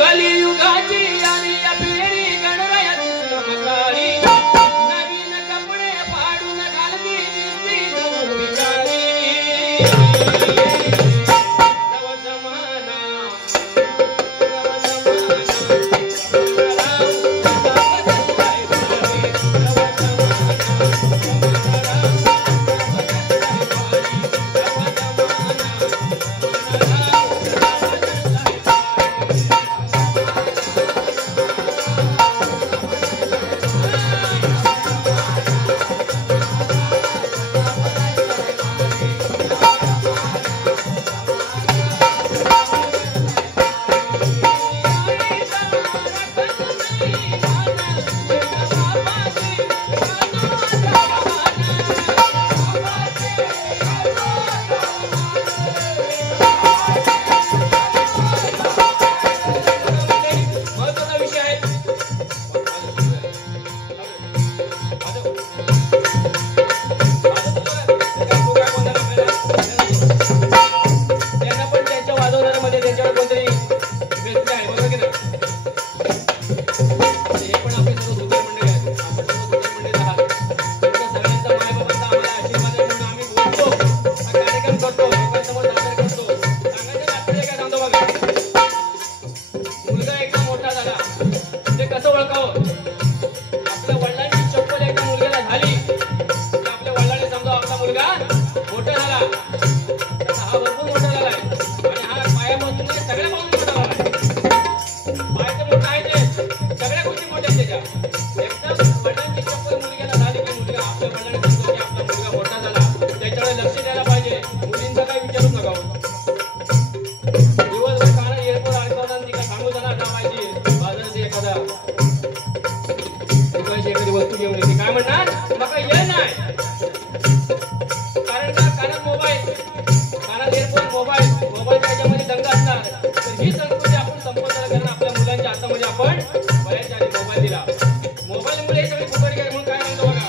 कलियुगाची आणि या फेरी गणरायाची चमकारी, नवीन कपडे फाडून घालती दिसती जणू भिकारी. घेऊन येते काय म्हणणार मका ये नाही कारण का कानात मोबाईल कानात एअरफोन मोबाईल त्याच्यामध्ये दंग असणार तर ही संस्कृती आपण संपवताना कारण आपल्या मुलांच्या हातामध्ये आपण बऱ्याच आधी मोबाईल दिला मोबाईलमुळे हे सगळे फुकट गेले म्हणून काय म्हणतो बघा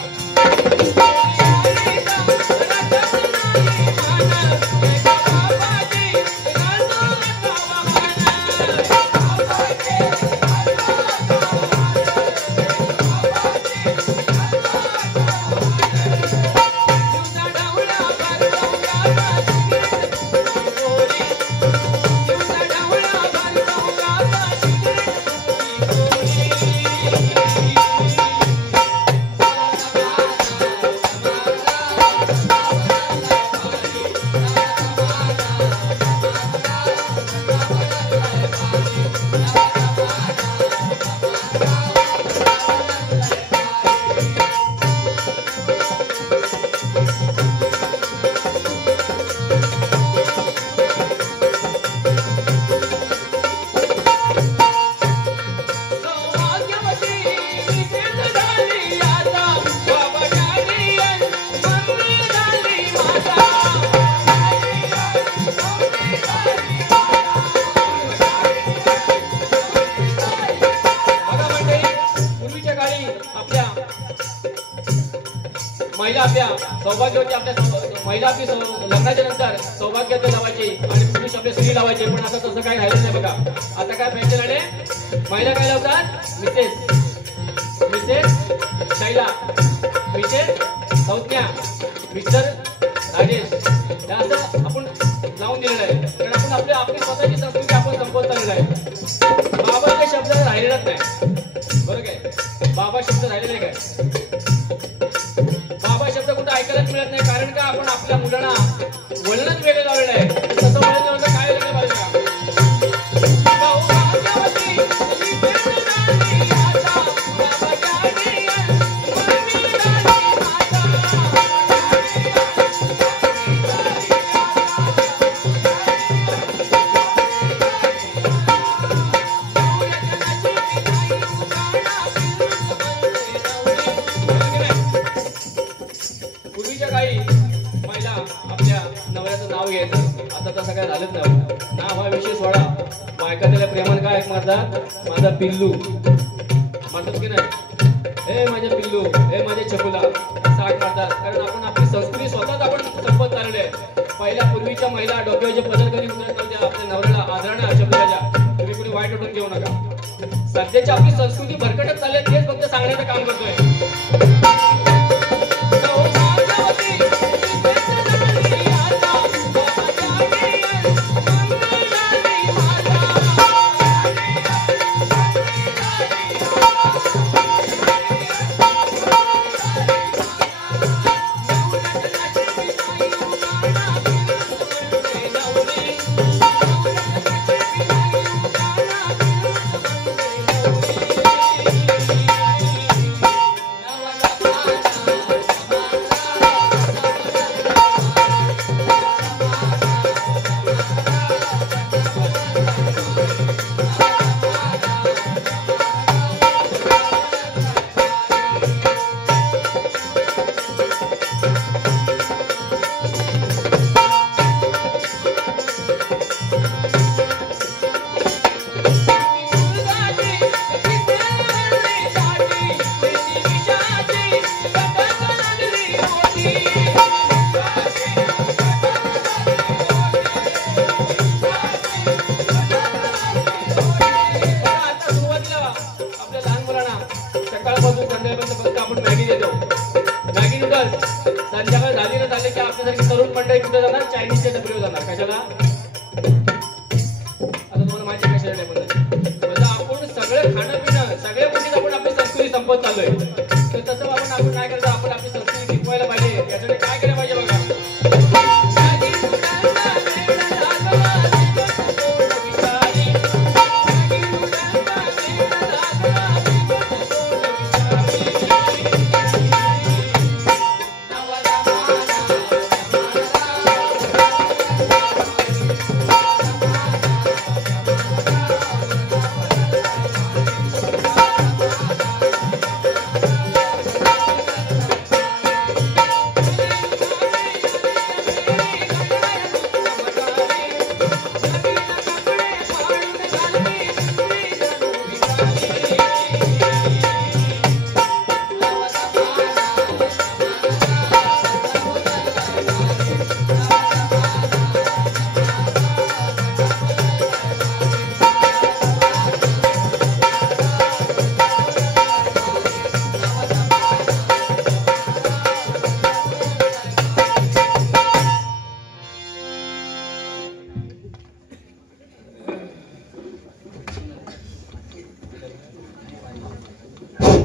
सौभाग्यवती आपल्या महिला आपली लग्नाच्या नंतर सौभाग्यवती लावायची आणि पुरुष आपले स्त्री लावायचे पण आता तसं काही राहिलं नाही बघा आता काय फॅशन आले महिला काय लावतात Mrs Shaila Mrs Saugnya mister Rajesh हे असं आपण लावून दिलेलं आहे कारण आपण आपली स्वतःची संस्कृती आपण संपवत चाललेलं आहे बाबाचे शब्द राहिलेलाच नाही बरोबर काय बाबा शब्द राहिलेले काय बाबा शब्द कुठे ऐकायलाच मिळत नाही कारण का आपण आपल्या मुलांना वळणच वेगळं लावलेलं आहे तसं वळण काय वेगळं पाहिजे का माझा पिल्लू म्हणतात की नाही हे माझे पिल्लू हे माझे छकुला असं आठ मारतात कारण आपण आपली संस्कृती स्वतःच आपण संपत चालले आहे पहिल्या पूर्वीच्या महिला डोक्याचे पदर कधी उतरत नव्हत्या आपल्या नवऱ्याला आदराने शब्द द्यायच्या तुम्ही कुणी वाईट वाटून घेऊ नका सध्याची आपली संस्कृती भरकटत चालली तेच फक्त सांगण्याचं काम करतोय चायनीजच्या डब्ल्यू जाणार कशाला आता तुम्हाला माहिती कशाला म्हणजे आपण सगळं खाणं पिणं सगळ्या गोष्टीत आपण आपली संस्कृती संपत चाललोय तर तसं आपण काय करायचं आपण आपली संस्कृती टिकवायला पाहिजे यासाठी काय केलं पाहिजे बघा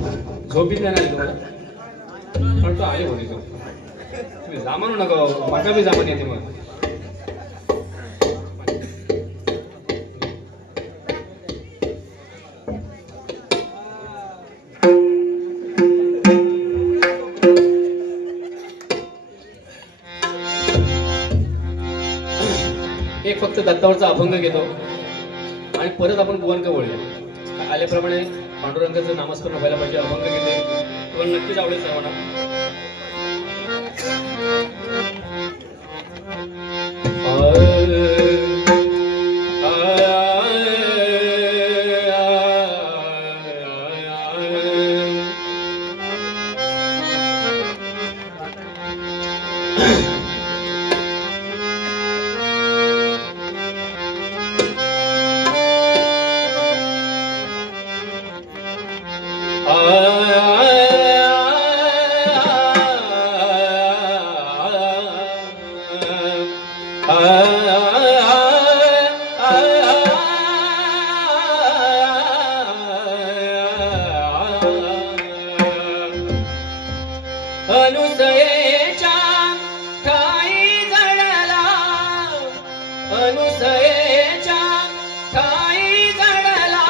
झोपीत नाही तुम्हाला पण तो आले होते तुम्ही जामानू नका मका बी जामान येते मग एक फक्त दत्तावरचा अभंग घेतो आणि परत आपण बुवांक वळूया आल्याप्रमाणे पांडुरंगाचं नामस्मरण व्हायला पाहिजे अभंग घेते तुम्हाला नक्कीच आवडेल सर्वांना अनुसयेच्या ठाई जळला अनुसयेच्या ठाई जळला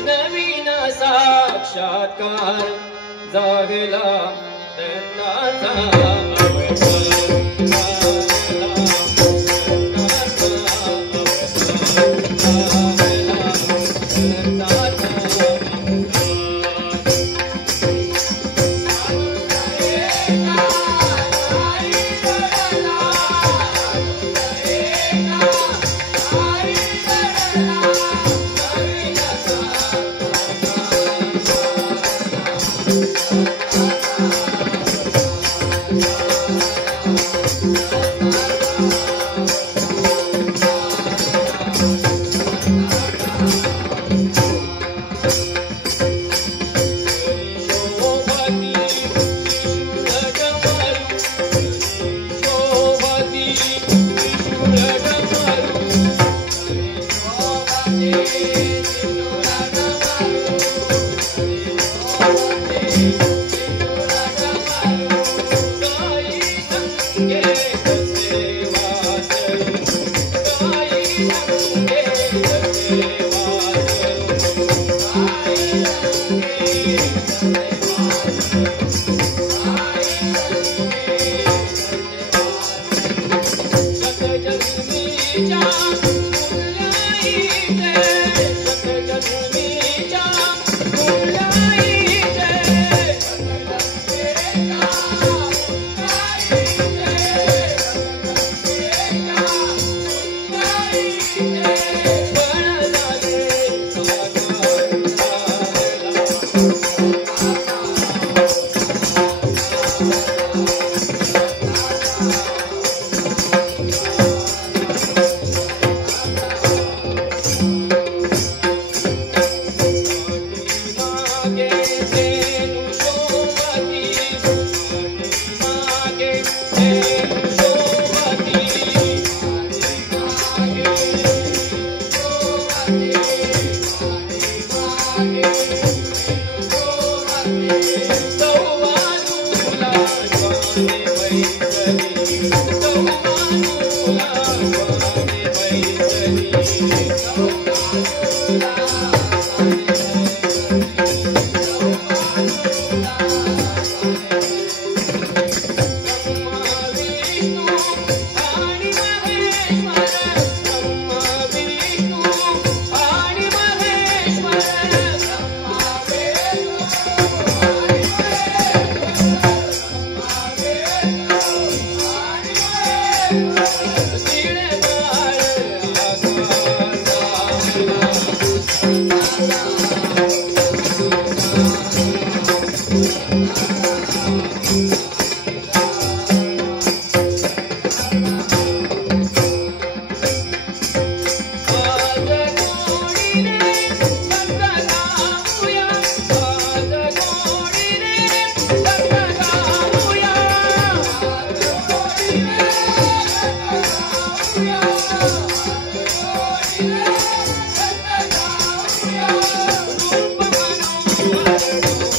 नवीन साक्षात्कार जागला दत्ताचा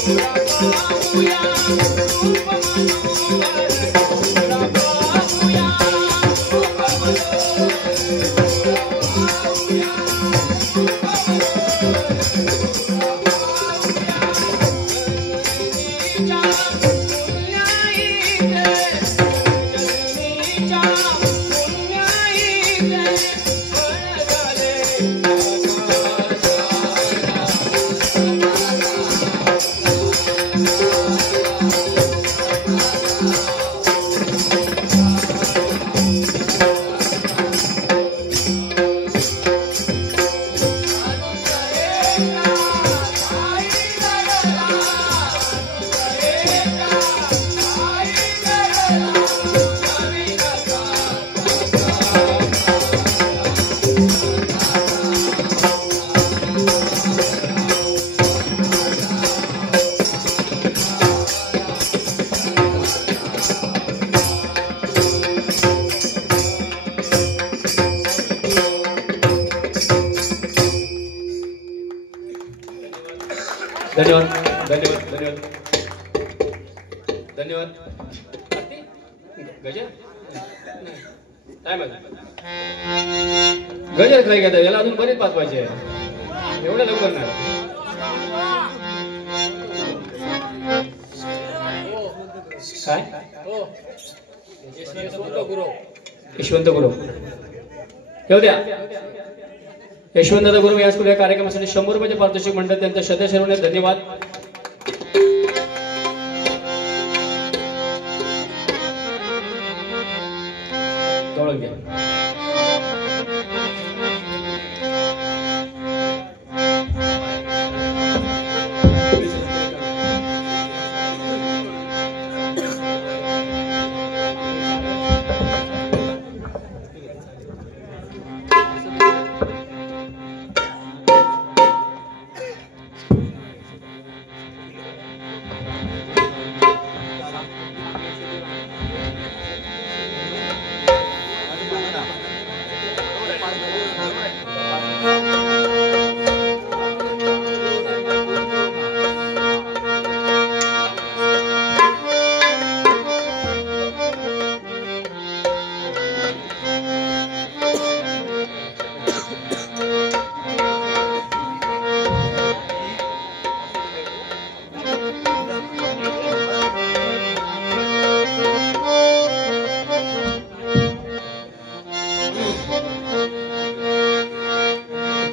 Yeah. धन्यवाद धन्यवाद धन्यवाद धन्यवाद. गजर काय मग गजर काय घेता याला अजून बरेच पाच पाहिजे एवढं लवकर नाही. काय यशवंत गुरु येऊ द्या. यशवंतदादा गुरु व्यासपीठ या कार्यक्रमासाठी 100 रुपयाचे पारितोषिक मंडळ त्यांच्या सदस्य धन्यवाद. गवळण घ्या.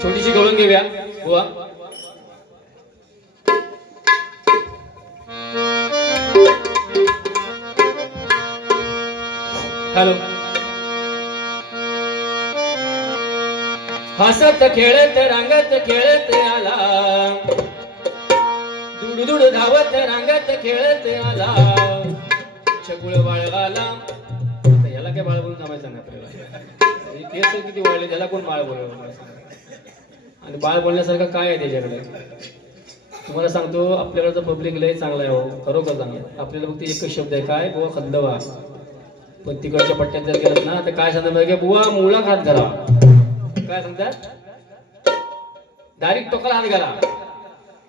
छोटीशी गवळण घेऊया बुवा. हॅलो. हसत खेळत रांगत खेळत आला दुडदुड धावत रांगत खेळत आला छकुळ बाळगाला. आता याला काय बाळ बोलून जमायचं नाही आपल्याला. केस किती वाढले त्याला कोण बाळ बोलव. आणि बाळ बोलण्यासारखं काय आहे त्याच्याकडे. तुम्हाला सांगतो आपल्याकडचं पब्लिक लय चांगला आहे हो खरोखर चांगला. आपल्याला फक्त एकच शब्द आहे काय बुवा खंदवा. पण तिकडच्या पट्ट्यात जर गेलात ना तर काय सांगतात की बुवा मुळा हात घाला. काय सांगतात डायरेक्ट टोकाला हात घाला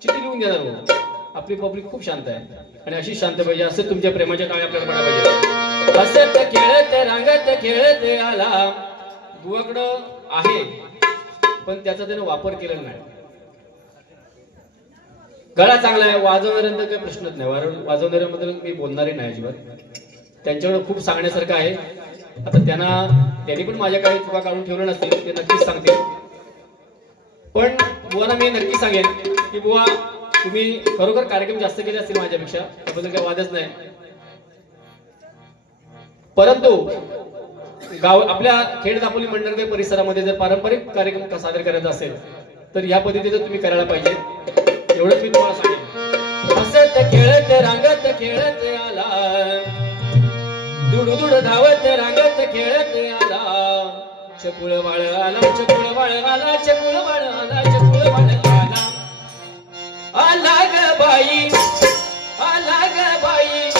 चिठी लिहून देणार हो. आपली पब्लिक खूप शांत आहे आणि अशी शांत पाहिजे. असं तुमच्या प्रेमाच्या काळी आपल्याला पडायला पाहिजे. हसत खेळत रांगत खेळत आला. बुवाकडं आहे पण त्याचा त्यानं वापर केलेला नाही. गळा चांगला आहे वाजवणाऱ्यांचा काही प्रश्नच नाही. वाजवणाऱ्यांबद्दल मी बोलणारे नाही अजिबात. त्यांच्याकडे खूप सांगण्यासारखं आहे. आता त्यांनी पण माझ्या काही चुका काढून ठेवल्या नसतील ते नक्कीच सांगतील. पण बुवाना मी नक्की सांगेन की बुवा तुम्ही खरोखर कार्यक्रम जास्त केले असतील माझ्यापेक्षा त्याबद्दल काही वादच नाही. परंतु गाव आपल्या खेड दापोली मंडळगड परिसरामध्ये जर पारंपरिक कार्यक्रम सादर करायचा असेल तर या पद्धतीने तुम्ही करायला पाहिजे. एवढंच मी तुम्हाला सांगेन. हसत खेळत रांगत खेळत आला दुडदुड धावत रांगत खेळत आला छकुळ बाळ आला छकुळ बाळ आला छकुळ बाळ आला छकुळ बाळ आला. आला ग बाई आला ग बाई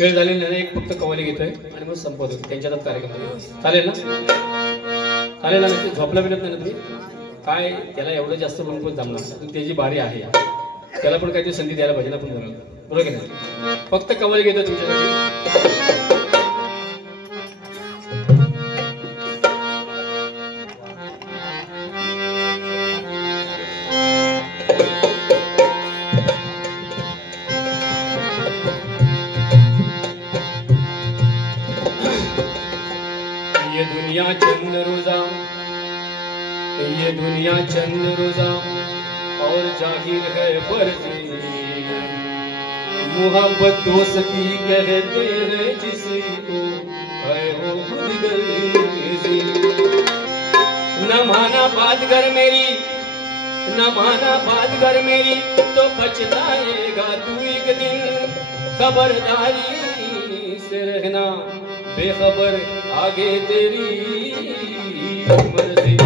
वेळ झालेली नाही, एक फक्त कवाली घेतोय आणि मग संपवतो त्यांच्यात कार्यक्रम. चालेल ना? चालेल ना? नक्की झोपला बिलत नाही ना तुम्ही? काय त्याला एवढं जास्त म्हणून पण जमणार, त्याची बारी आहे, त्याला पण काहीतरी संधी द्यायला पाहिजे ना आपण, बरोबर की नाही? फक्त कवाली घेतोय तुमच्यासाठी. दुनिया चंद रोजा, ये दुनिया चंद रोजा और जाहिर है फर्जी. मोहब्बत दोस्ती कहते हैं जिसी को, है वो खुद गर्जी। न माना बात कर मेरी, न माना बात कर मेरी, तो पछताएगा तू एक दिन। खबरदारी से रहना, बेखबर आगे तेरी मर्जी।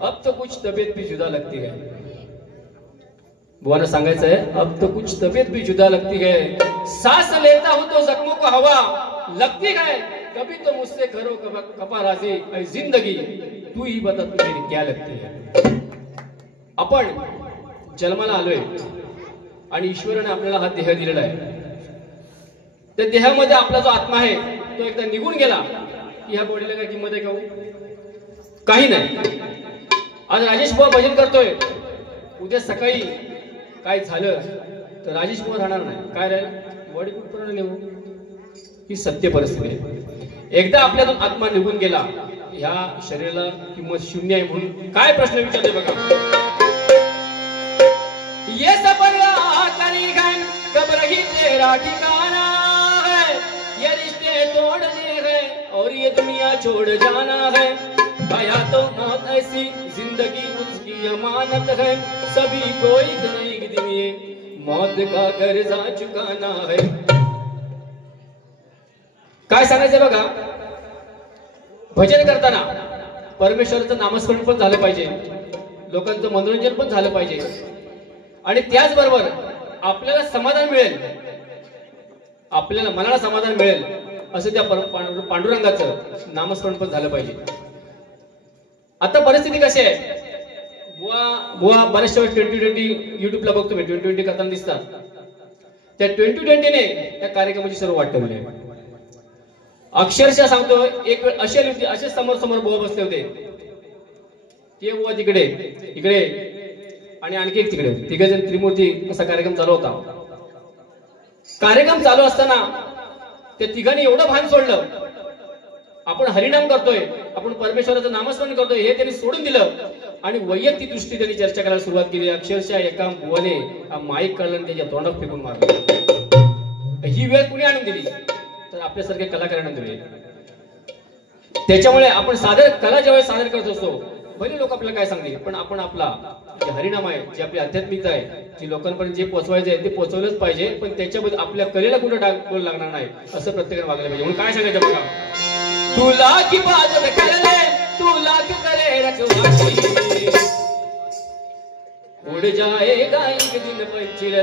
अब तो कुछ तबीयत भी जुदा लगती है, बुआना सांगायचं है, अब तो कुछ तबीयत भी जुदा लगती है। सांस लेता हूं तो जख्मों को हवा लगती है, कभी तो मुझसे करो कपा राजी ऐ जिंदगी, तू ही बता तुझे क्या लगती है। आपण जन्माला आलोय आणि ईश्वराने आपल्याला हा देह दिलेला आहे। त्या देहामध्ये आपला जो आत्मा आहे तो एकदा निघून गेला की ह्या बॉडीला काय किंमत आहे का? काही नाही। आज राजेश बुवा भजन करतोय, उद्या सकाळी काय झालं तर राजेश बुवा राहणार नाही, काय राहील बॉडी कुठपर्यंत नेऊ, ही सत्य परिस्थिती आहे। एकदा आपल्यातून आत्मा निघून गेला, ह्या शरीराला किंमत शून्य आहे। म्हणून काय प्रश्न विचारते बघा, ये सफर आखिरी है, कब्र ही तेरा ठिकाना है, ये रिश्ते तोड़ने हैं और ये दुनिया छोड़ जाना है। आया तो मौत ऐसी, जिंदगी उसकी अमानत है, सभी को एक न एक दिन ये मौत का कर्जा चुकाना है। काय सांगायचं बघा, भजन करताना परमेश्वराचं नामस्मरण पण झालं पाहिजे, लोकांचं मनोरंजन पण झालं पाहिजे, आणि त्याचबरोबर आपल्याला समाधान मिळेल, आपल्याला मनाला समाधान मिळेल असं त्या पांडुरंगाचं नामस्मरण पण झालं पाहिजे। आता परिस्थिती कशी आहे, बुवा बऱ्याचशा वेळेस 2020 युट्यूबला बघतो मी, 2020 करताना दिसतात। त्या 2020ने त्या कार्यक्रमाची सर्व वाट ठेवली आहे। अक्षरशः सांगतो, एक वेळ अशी आली होती, असे समोर समोर बुवा बसले होते, ते बुवा तिकडे इकडे आणि आणखी एक तिकडे, तिघे जण त्रिमूर्ती असा कार्यक्रम चालू होता। कार्यक्रम चालू असताना त्या तिघांनी एवढं भान सोडलं, आपण हरिनाम करतोय, आपण परमेश्वराचं नामस्मरण करतोय, हे त्यांनी सोडून दिलं आणि वैयक्तिक दृष्टी त्यांनी चर्चा करायला सुरुवात केली। अक्षरशः एका बुवाने माईक काढला आणि त्याच्या तोंडात फेकून मारलं। ही वेळ कुणी आणून दिली तर आपल्यासारख्या कलाकारांना दिली। त्याच्यामुळे आपण कला ज्यावेळेस सादर करत असतो, भले लोक आपल्याला काय सांगतील, पण आपण आपला जे हरिनाम आहे, जी आपली आध्यात्मिकता आहे, जी लोकांपर्यंत जे पोहोचवायचं आहे ते पोहोचवलंच पाहिजे, पण त्याच्याबद्दल आपल्या कलेला कुठं डाग लागणार नाही असं प्रत्येकाने वागलं पाहिजे। म्हणून काय सांगायचं बघा, तू लाख इबादत कर ले, तू लाख करे रखवाली, उड़ जाएगा एक दिन पंछी रे।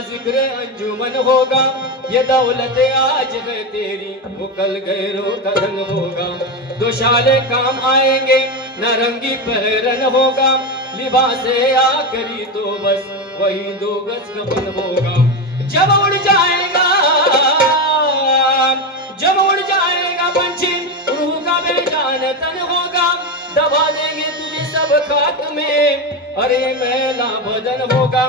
जिक्र अंजुमन होगा, ये दौलत आज है तेरी, वो कल गैरों का धन होगा। दो शाले काम आएंगे, नारंगी पहरन होगा, लिबासे आखरी तो बस वही दो गज कफन होगा। जब उड़ जाएगा पंछी, रूह का बेजान तन होगा, दबा देंगे तुझे सब खाक में, अरे मैला बदन होगा।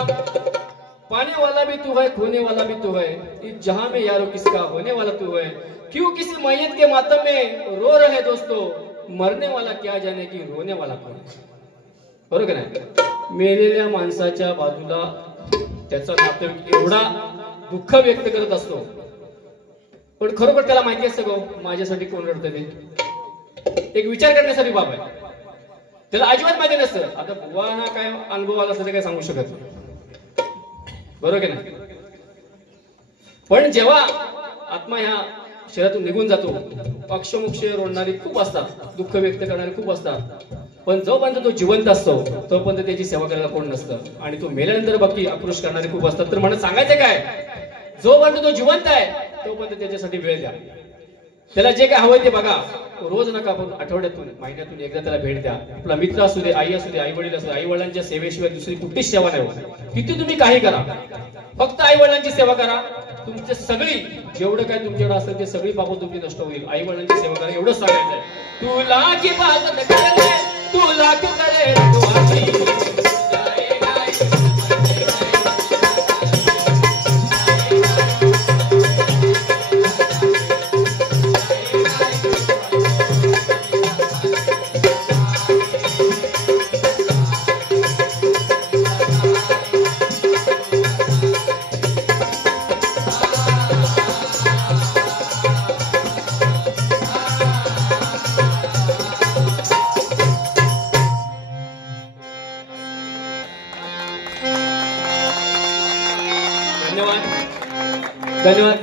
पाने वाला भी तू है, खोने वाला भी तू है, इस जहां में यारो किसका होने वाला तू है। क्यों किसी मैयत के मातम में रो रहे दोस्तों, मरने वाला क्या जाने की रोने वाला कौन। बरोबर नाही, मेलेल्या माणसाच्या बाजूला त्याचा नातेवाईक एवढा दुःख व्यक्त करत असतो, पण खरोखर त्याला माहिती असतं गो माझ्यासाठी कोण रडतं ते. एक विचार करण्यासाठी बाब आहे, त्याला अजिबात माहिती नसतं. आता बुवाना काय अनुभव आला असं ते काय सांगू शकत नाही, बरोबर की नाही. पण जेव्हा आत्मा ह्या शरीरातून निघून जातो, पक्षमुक्ष रोडणारी खूप असतात, दुःख व्यक्त करणारे खूप असतात, पण जोपर्यंत तो जिवंत असतो तोपर्यंत त्याची सेवा करायला कोण नसतं. आणि तो मेल्यानंतर बाकी आक्रोश करणारे खूप असतात. तर मला सांगायचं काय, जोपर्यंत तो जिवंत आहे तोपर्यंत त्याच्यासाठी वेळ द्या. त्याला जे काय हवंय ते बघा, रोज नका, पण आठवड्यातून महिन्यातून एकदा त्याला भेट द्या. आपला मित्र असू दे, आई असू दे, आई वडील असू दे. आई वडिलांच्या सेवेशिवाय दुसरी कुठलीच सेवा नाही होत. किती तुम्ही काही करा, फक्त आई वडिलांची सेवा करा. तुमची सगळी जेवढं काय तुमच्याकडे असेल ते सगळी पापं तुमची नष्ट होईल. आई वडिलांची सेवा करा, एवढंच सांगायचंय. तुला की बाजत करे, तुला की करे रखवाली. धन्यवाद.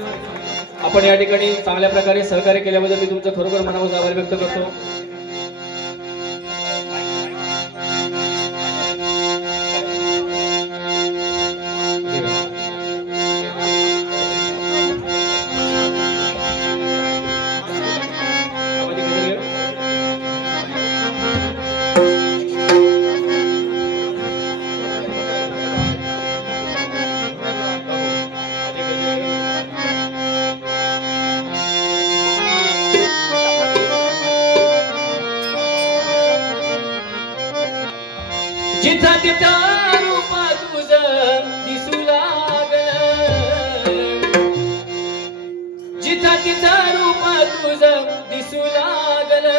आपण या ठिकाणी चांगल्या प्रकारे सहकार्य केल्याबद्दल मी तुमचं खरोखर मनापासून आभार व्यक्त करतो. जिथा तिथा रूपा तुझं दिसू लागलं, जिथा तिथा रूपा तुझं दिसू लागलं.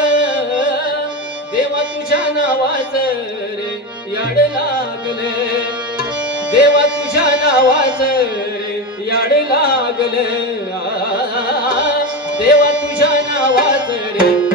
देवा तुझ्या नावाचं रे याड लागले, देवा तुझ्या नावाचं रे याड लागले, देवा तुझ्या नावाचं रे